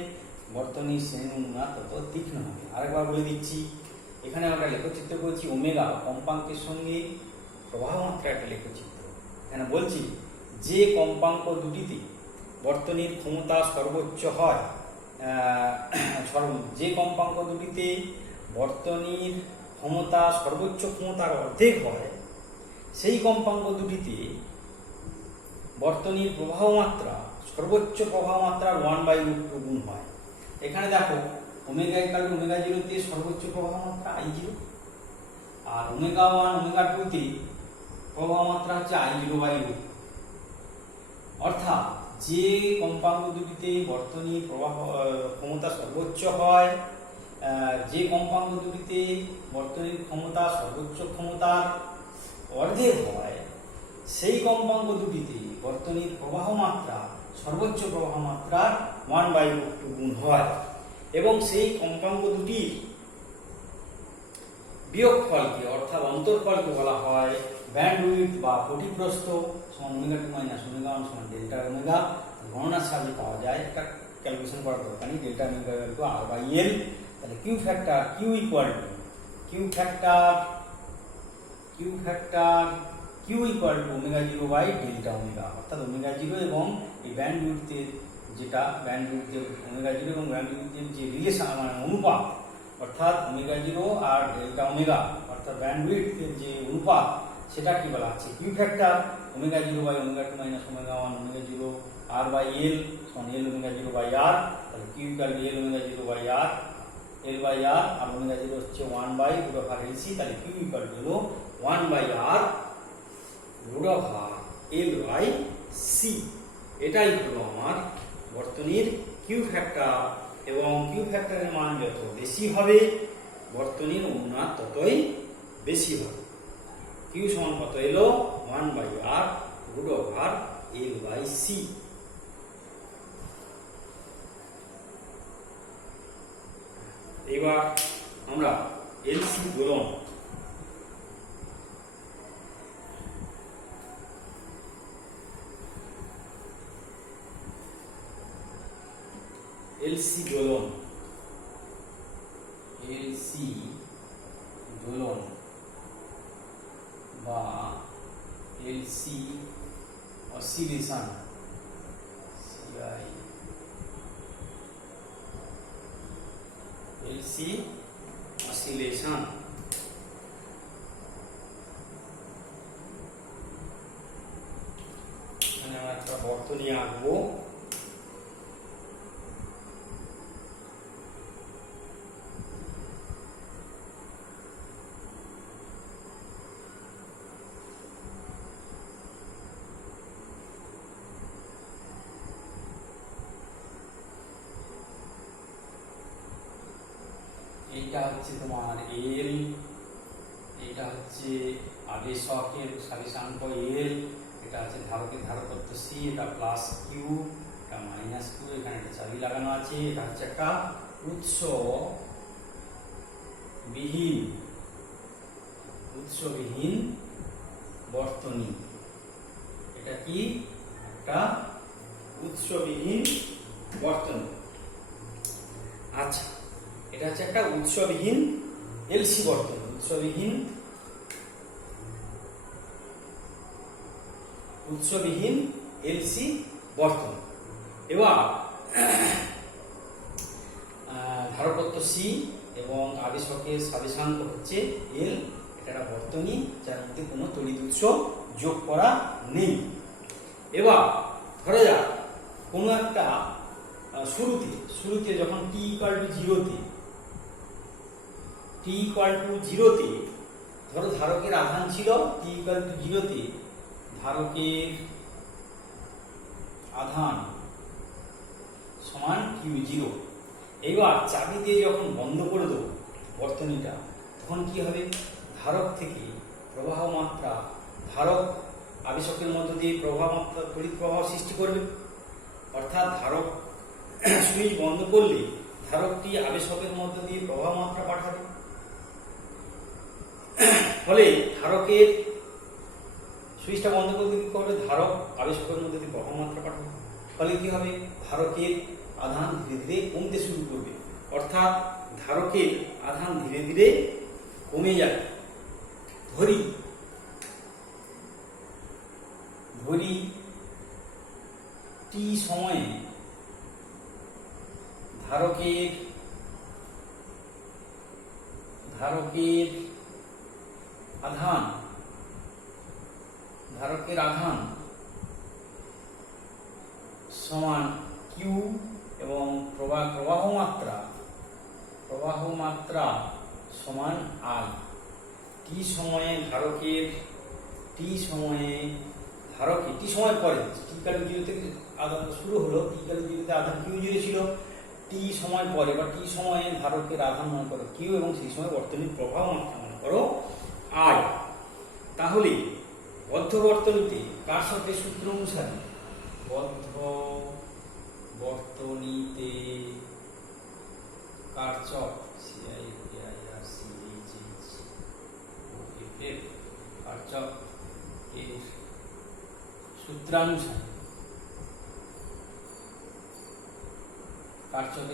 বর্তনীর শ্রেণী অনুনাদ তত তীক্ষ্ণ হবে। আরেকবার বলে দিচ্ছি, এখানে আমরা লেখচিত্র করছি ওমেগা কম্পাঙ্কের সঙ্গে প্রবাহ মাত্রা একটা লেখচিত্র। এখানে বলছি যে কম্পাঙ্ক দুটিতে বর্তনীর ক্ষমতা সর্বোচ্চ হয়, যে কম্পাঙ্ক দুটিতে বর্তনীর ক্ষমতা সর্বোচ্চ ক্ষমতার অর্ধেক হয় সেই কম্পাঙ্ক দুটিতে বর্তনীর প্রবাহ মাত্রা সর্বোচ্চ প্রবাহ মাত্রার 1/√2 গুণ হয়। এখানে দেখো ওমেগা ইকুয়াল টু ওমেগা 0 তে সর্বোচ্চ প্রবাহ মাত্রা I0 আর ওমেগা 1 ওমেগা 2 তে প্রবাহ মাত্রা হচ্ছে I0/√2। অর্থাৎ যে কম্পাঙ্ক দুটিতে বর্তনীর প্রবাহ ক্ষমতা সর্বোচ্চ হয়, যে কম্পাঙ্ক দুটিতে বর্তনীর ক্ষমতা সর্বোচ্চ ক্ষমতার অর্ধেক হয় সেই কম্পাঙ্ক দুটিতে বর্তনীর প্রবাহ মাত্রা সর্বোচ্চ প্রবাহ মাত্রার 1/√2 গুণ হয় এবং সেই কম্পাঙ্ক দুটির বিয়োগফলকে অর্থাৎ অন্তরফলকে বলা হয় ব্যান্ডউইডথ বা পটিপ্রস্থ সমান ওমেগা 2 মাইনাস ওমেগা 1 সমান ডেল্টা ওমেগা। গণনার সাহায্যে পাওয়া যায়, একটা ক্যালকুলেশন করার দরকার নেই, delta omega equal to R/L। তাহলে Q factor Q equal to omega 0 delta omega, অর্থাৎ ওমেগা 0 এবং এই ব্যান্ডউইডথের যেটা ব্যান্ডউইডথের ওমেগা 0 এবং ব্যান্ডউইডথের যে রিলেশন মানে অনুপাত, অর্থাৎ ওমেগা 0 আর ডেল্টা ওমেগা অর্থাৎ ব্যান্ডউইডথের যে অনুপাত সেটা কি বলা আছে কিউ ফ্যাক্টর ওমেগা 0/ওমেগা 2 মাইনাস ওমেগা 1 ওমেগা 0 R/L সমান L ওমেগা 0/R। তাহলে Q equal to L omega 0/R, L/R আর ওমেগা 0 হচ্ছে 1/√LC। তাহলে কিউ ইকুয়াল টু হলো 1/R√LC। এটাই হলো আমার বর্তনীর কিউ ফ্যাক্টর এবং কিউ ফ্যাক্টরের মান যত বেশি হবে বর্তনীর অনুনাদ ততই বেশি হবে। কিউ সমান কত এলো 1/R√LC। এবার আমরা এলসি দোলন বা এলসি অসিলেশন এখানে আমরা একটা বর্তনী আঁকবো। এইটা হচ্ছে তোমার এল, এটা হচ্ছে আবেশকের স্বাবেশাঙ্ক এল, এটা হচ্ছে ধারকের ধারকত্ব সি, এটা প্লাস কিউ, এটা মাইনাস কিউ, এখানে একটা চাবি লাগানো আছে। এটা হচ্ছে একটা উৎসবিহীন বর্তনী। এটা কি একটা উৎসবিহীন বর্তনী। আচ্ছা, এটা হচ্ছে একটা উৎসবিহীন এলসি বর্তনী, উৎসবিহীন এলসি বর্তনী। এবার ধারকত্ব সি এবং আবেশকের স্বাবেশাঙ্ক হচ্ছে এল। এটা একটা বর্তনী যার মধ্যে কোনো তড়িৎ উৎস যোগ করা নেই। এবার ধরা যাক কোনো একটা শুরুতে যখন t ইকুয়াল টু 0 তে ধরো ধারকের আধান ছিল t ইকুয়াল টু 0 তে, ধারকের আধান সমান Q0। এবার চাবি দিয়ে যখন বন্ধ করে দেবো বর্তনীটা তখন কি হবে, ধারক থেকে প্রবাহ মাত্রা, ধারক আবেশকের মধ্য দিয়ে প্রবাহ মাত্রা তড়িৎ প্রবাহ সৃষ্টি করবে, অর্থাৎ ধারক সুইচ বন্ধ করলে ধারকটি আবেশকের মধ্য দিয়ে প্রবাহ মাত্রা পাঠাবে। ফলে ধারকের সুইচটা বন্ধ করতে কি করবে, ধারক আবেশকের মধ্যে দিয়ে প্রবাহ মাত্রা পাঠাবে। ফলে কি হবে, ধারকের আধান ধীরে ধীরে কমতে শুরু করবে, অর্থাৎ ধারকের আধান ধীরে ধীরে কমে যাবে। ধরি টি সময়ে ধারকের আধান সমান কিউ এবং প্রবাহ মাত্রা সমান আই। টি সময়ে পরে টি কারণ 0 থেকে আধান শুরু হলো, টি কারণ 0 তে আধান কিউ 0 ছিল, টি সময় পরে বা টি সময়ে ধারকের আধান মনে করো কিউ এবং সেই সময় বর্তনীর প্রবাহ মাত্রা মনে করো আই। তাহলে বদ্ধ বর্তনীতে কারশফের সূত্র অনুসারে, বদ্ধ বর্তনীতে কারশফ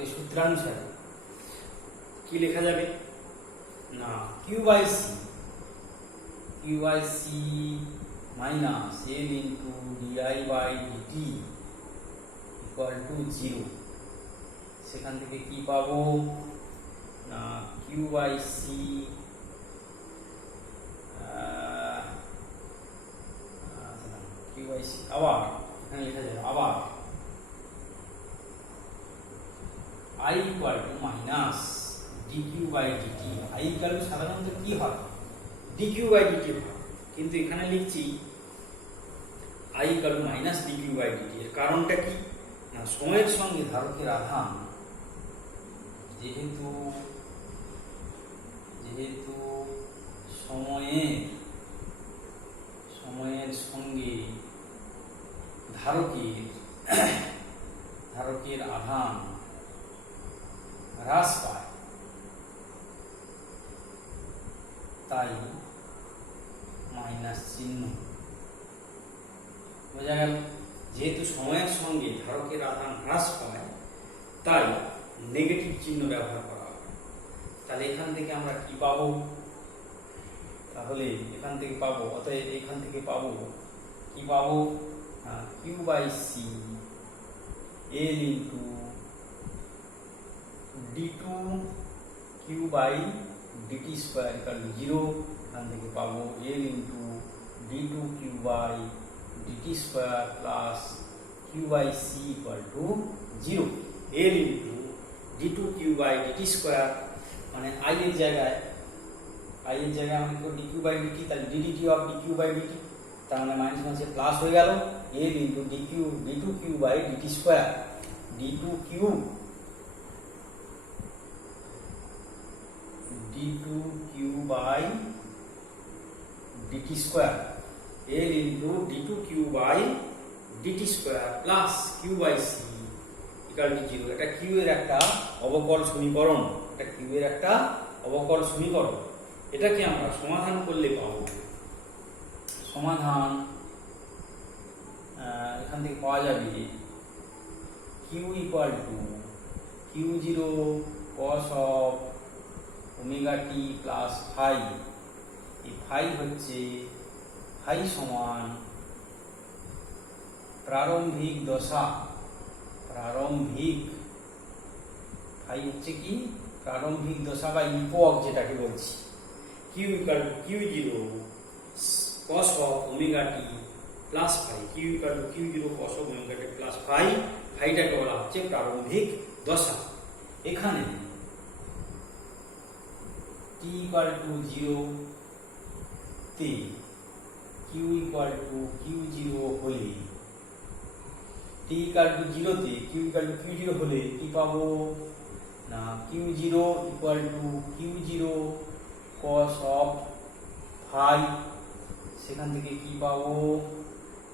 এর সূত্রানুসারে কি লেখা যাবে না, Q by C minus L into DI by DT equal to 0। সেখান থেকে কি পাবো না, কিউ বাই সি আবার এখানে লেখা যাবে আবার I equal to minus d Q by d t. I equal to সাধারণত কি হয়, ডিকিউ বাই ডিটি হয়, কিন্তু এখানে লিখছি I equal to minus d Q by d t. এর কারণটা কি না, সময়ের সঙ্গে ধারকের আধান যেহেতু সময়ের সঙ্গে ধারকের আধান হ্রাস পায়, তাই মাইনাস চিহ্ন। বোঝা গেল, যেহেতু সময়ের সঙ্গে ধারকের আধান হ্রাস পায় তাই নেগেটিভ চিহ্ন ব্যবহার করা হবে। তাহলে এখান থেকে আমরা কি পাবো, অতএব এখান থেকে পাবো কি পাবো, Q by C L into d2 Q by DT square equal to 0। এখান থেকে পাবো L into d2 Q by DT square plus Q by C equal to 0। L into d2 Q by DT square মানে I এর জায়গায় আমি তো dq by dt, তাহলে ddt of dq by dt, তার মানে মাইনাস মাইনাসে প্লাস হয়ে গেল, L into d2 Q by DT square, d2 Q by DT square, L into d2 Q by DT square plus Q by C equal to 0। এটা Q এর একটা অবকল সমীকরণ, এটাকে আমরা সমাধান করলে পাবো, সমাধান এখান থেকে পাওয়া যাবে Q equal to Q0 cos of omega t plus phi. এই ফাই হচ্ছে সমান প্রারম্ভিক দশা, ফাই হচ্ছে কি প্রারম্ভিক দশা বা ইপক যেটাকে বলছি। Q equal to Q0 cos of omega t plus phi, Q equal to Q0 cos of omega t plus phi, ফাইটাকে বলা হচ্ছে প্রারম্ভিক দশা। এখানে t ইকুয়াল টু 0 তে Q ইকুয়াল টু Q0 হলে, t ইকুয়াল টু 0 তে Q ইকুয়াল টু Q0 হলে কি পাবো না Q0 equal to Q0 cos of phi, সেখান থেকে কি পাবো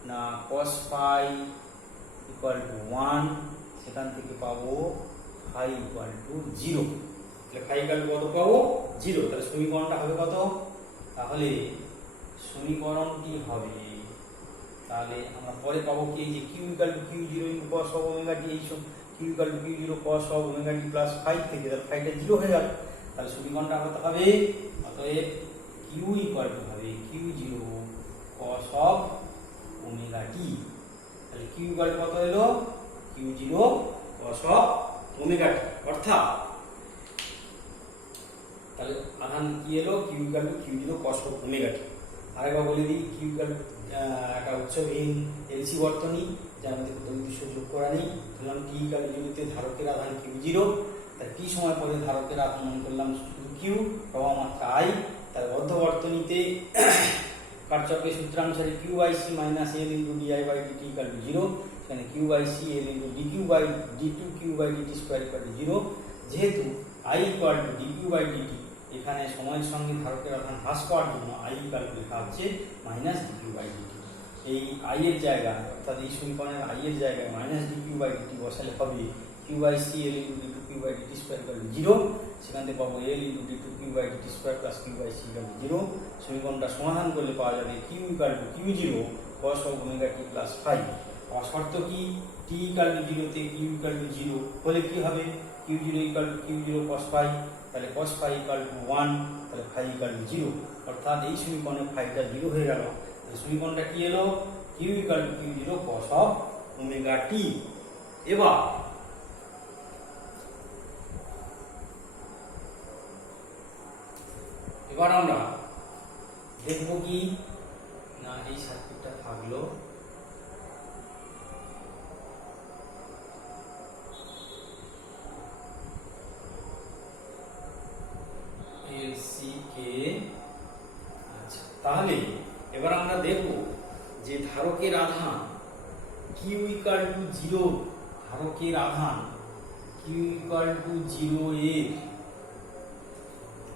না কস ফাই ইকুয়াল টু 1, সেখান থেকে পাবো ফাই ইকুয়াল টু 0। তাহলে ফাই ইকুয়াল টু কত পাবো 0। তাহলে সমীকরণটা হবে কত, তাহলে সমীকরণটি হবে, তাহলে আমরা পরে পাবো কি যে Q equal to Q 0 into cos of omega t, এই সব Q equal to Q 0 cos of omega t plus 5 থেকে তাহলে ফাইটা 0 হয়ে গেল। তাহলে সমীকরণটা হতে হবে অতএব কিউ ইকুয়াল টু হবে Q 0 cos of omega t. তাহলে কিউ ইকুয়াল টু কত এলো Q 0 cos of omega t, অর্থাৎ তাহলে আধান কি এলো Q equal to Q 0 cos of omega t. আরেকবার বলে দিই কিউ ইকুয়াল একটা উৎসবহীন এলসি বর্তনী যার মধ্যে কোনো কিছু যোগ করা নেই। ধরলাম টি ইকুয়াল টু 0 তে ধারকের আধান কিউ 0, তার টি সময় পরে ধারকের আধান মনে করলাম শুধু কিউ, প্রবাহ মাত্রা আই। তার বদ্ধ বর্তনীতে কারচকের সূত্রানুসারে Q by C minus L into DI by DT equal to 0, সেখানে Q by C L into d Q by d two Q by DT square equal to 0। যেহেতু I equal to d Q by dt, এখানে সময়ের সঙ্গে ধারকের আধান হ্রাস পাওয়ার জন্য I equal to লেখা হচ্ছে minus d Q by dt. এই আই এর জায়গায় অর্থাৎ এই সমীকরণের আই এর জায়গায় minus d Q by dt বসালে হবে Q by C L into d two Q by DT square equal to 0, সেখান থেকে পাবো L into d two Q by DT square plus Q by C equal to 0। সমীকরণটা সমাধান করলে পাওয়া যাবে Q equal to Q 0 cos of omega t plus 5। শর্ত কি টি ইকুয়াল টু 0 তে কিউ ইকুয়াল টু 0 হলে কি হবে Q 0 equal to Q 0 cos phi, তাহলে cos phi ইকুয়াল টু 1, তাহলে phi ইকুয়াল টু 0, অর্থাৎ এই সমীকরণে phi-টা 0 হয়ে গেল। এই সমীকরণটা কি এলো Q equal to Q 0 cos of omega t. এবার আমরা দেখব কি না এই সার্কিটটা থাকলো, আচ্ছা তাহলে এবার আমরা দেখব যে ধারকের আধান কিউ ইকুয়াল টু 0, ধারকের আধান কিউ ইকুয়াল টু 0 এর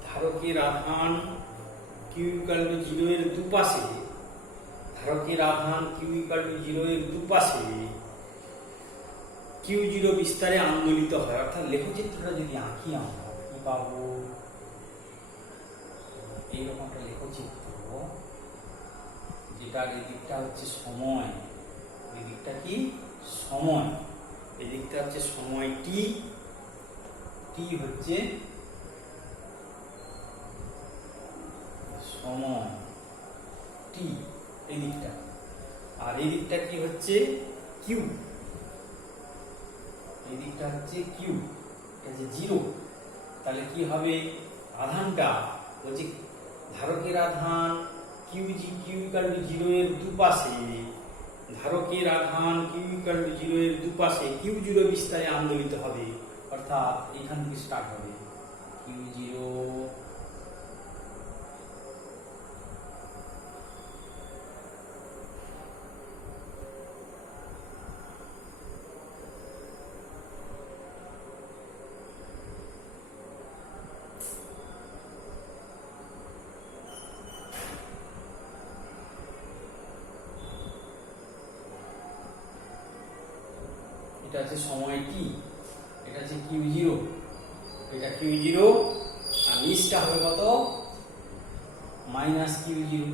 ধারকের আধান কিউ ইকুয়াল টু 0 এর দুপাশে, ধারকের আধান কিউ ইকুয়াল টু 0 এর দুপাশে কিউ 0 বিস্তারে আন্দোলিত হয়। অর্থাৎ লেখচিত্রটা যদি আঁকি আমরা কি পাবো, এইরকম একটা লেখচিত্র যেটার এই দিকটা হচ্ছে সময়, এই দিকটা কি সময়, এই দিকটা হচ্ছে সময় টি, টি হচ্ছে সময় টি এই দিকটা, আর এই দিকটা কি হচ্ছে কিউ, এই দিকটা হচ্ছে কিউ, এটা হচ্ছে 0। তাহলে কি হবে আধানটা বলছে ধারকের আধান কিউ ইকুয়াল টু 0 এর দুপাশে, ধারকের আধান কিউ ইকুয়াল টু 0 এর দুপাশে কিউ 0 বিস্তারে আন্দোলিত হবে। অর্থাৎ এখান থেকে স্টার্ট হবে কিউ 0 এটা হচ্ছে সময় টি, এটা হচ্ছে কিউ 0, এটা কিউ 0 আর নিচটা হবে কত মাইনাস কিউ 0।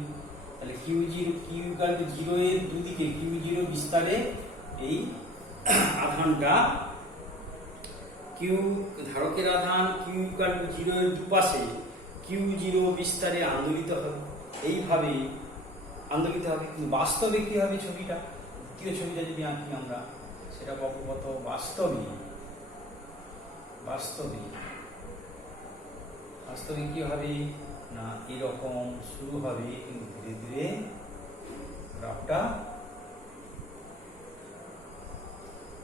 তাহলে কিউ 0 কিউ ইকুয়াল টু 0 এর দুদিকে কিউ 0 বিস্তারে এই আধানটা কিউ, ধারকের আধান কিউ ইকুয়াল টু 0 এর দুপাশে কিউ 0 বিস্তারে আন্দোলিত হবে, এইভাবে আন্দোলিত হবে। কিন্তু বাস্তবে কি হবে ছবিটা, দ্বিতীয় ছবিটা যদি আঁকি আমরা সেটা পাবো কত বাস্তবে, বাস্তবে কি হবে না এরকম শুরু হবে কিন্তু ধীরে ধীরে গ্রাফটা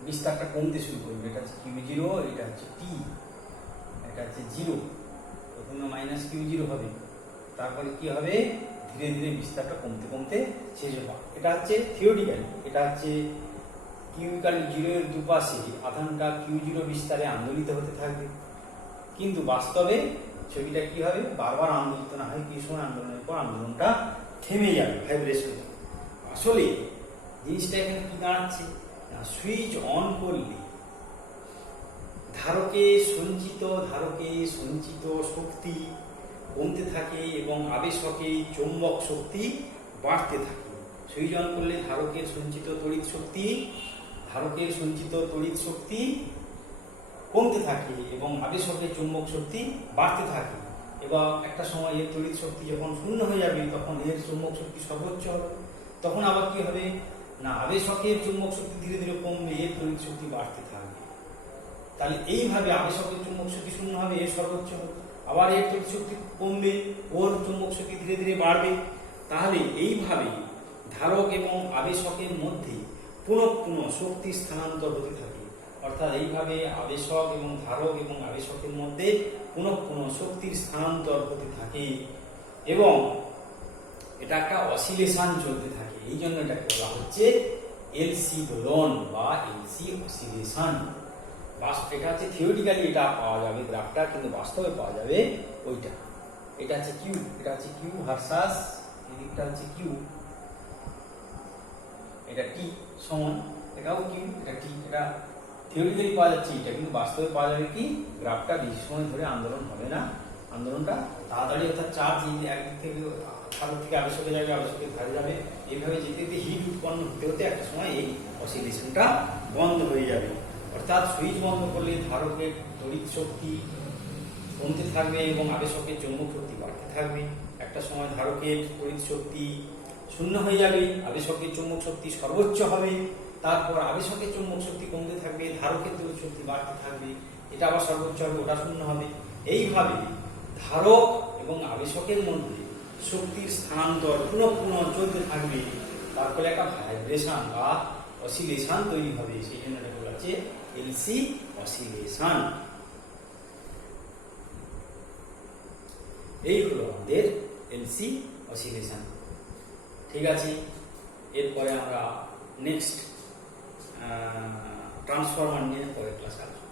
বিস্তারটা কমতে শুরু করবে। এটা হচ্ছে কিউ 0, এটা হচ্ছে টি, এটা হচ্ছে 0, প্রথমে মাইনাস কিউ 0 হবে, তারপরে কি হবে ধীরে ধীরে বিস্তারটা কমতে কমতে শেষ হবে। এটা হচ্ছে থিওরিটিক্যাল, এটা হচ্ছে কিউ ইকুয়াল টু 0 এর দুপাশে আধানটা কিউ 0 বিস্তারে আন্দোলিত হতে থাকবে, কিন্তু বাস্তবে ছবিটা কি হবে, বারবার আন্দোলিত না হয়, কিছু সময় আন্দোলনের পর আন্দোলনটা থেমে যাবে ভাইব্রেশন। আসলে জিনিসটা এখানে কি দাঁড়াচ্ছে, সুইচ অন করলে ধারকে সঞ্চিত শক্তি কমতে থাকে এবং আবেশকে চৌম্বক শক্তি বাড়তে থাকে। সুইচ অন করলে ধারকের সঞ্চিত তড়িৎ শক্তি কমতে থাকে এবং আবেশকে চৌম্বক শক্তি বাড়তে থাকে। এবং একটা সময় এর তড়িৎ শক্তি যখন শূন্য হয়ে যাবে তখন এর চৌম্বক শক্তি সর্বোচ্চ হবে। তখন আবার কি হবে না, আবেশকের চৌম্বক শক্তি ধীরে ধীরে কমবে, এর তড়িৎ শক্তি বাড়তে থাকবে। তাহলে এইভাবে আবেশকের চৌম্বক শক্তি শূন্য হবে, এর সর্বোচ্চ হবে, আবার এর তড়িৎ শক্তি কমবে, ওর চৌম্বক শক্তি ধীরে ধীরে বাড়বে। তাহলে এইভাবে ধারক এবং আবেশকের মধ্যে পুনঃ পুনঃ শক্তি স্থানান্তর হতে থাকে। অর্থাৎ এইভাবে আবেশক এবং ধারক এবং আবেশকের মধ্যে পুনঃ পুনঃ শক্তির স্থানান্তর হতে থাকে এবং এটা একটা অসিলেশন চলতে থাকে। এই জন্য এটাকে বলা হচ্ছে এলসি দোলন বা এলসি অসিলেশন। এটা হচ্ছে থিওরিটিক্যালি এটা পাওয়া যাবে গ্রাফটা, কিন্তু বাস্তবে পাওয়া যাবে ওইটা। এটা হচ্ছে কিউ, এটা হচ্ছে কিউ ভার্সাস এদিকটা হচ্ছে কিউ, এটা টি সমান, এটাও কিউ, এটা টি। এটা থিওরিটিক্যালি পাওয়া যাচ্ছে এটা, কিন্তু বাস্তবে পাওয়া যাবে কি, গ্রাফটা বেশি সময় ধরে আন্দোলন হবে না, আন্দোলনটা তাড়াতাড়ি, অর্থাৎ চার্জ একদিক থেকে ধারক থেকে আবেশকে যাবে, আবেশকের ধারে যাবে, এইভাবে যেতে যেতে হিট উৎপন্ন হতে হতে একটা সময় এই অসিলেশনটা বন্ধ হয়ে যাবে। অর্থাৎ সুইচ বন্ধ করলে ধারকের তড়িৎ শক্তি কমতে থাকবে এবং আবেশকের চৌম্বক শক্তি বাড়তে থাকবে। একটা সময় ধারকের তড়িৎ শক্তি শূন্য হয়ে যাবে, আবেশকের চৌম্বক শক্তি সর্বোচ্চ হবে, তারপর আবেশকের চৌম্বক শক্তি কমতে থাকবে, ধারকের তড়িৎ শক্তি বাড়তে থাকবে, এটা আবার সর্বোচ্চ হবে, ওটা শূন্য হবে। এইভাবে ধারক এবং আবেশকের মধ্যে শক্তির স্থানান্তর পুনঃ পুনঃ চলতে থাকবে, তার ফলে একটা ভাইব্রেশন বা অসিলেশন তৈরি হবে। সেই জন্য এটা বলা হচ্ছে এলসি অসিলেশন। এই হলো আমাদের এলসি অসিলেশন। ঠিক আছে, এরপরে আমরা নেক্সট ট্রান্সফরমার নিয়ে পরের ক্লাসে আলোচনা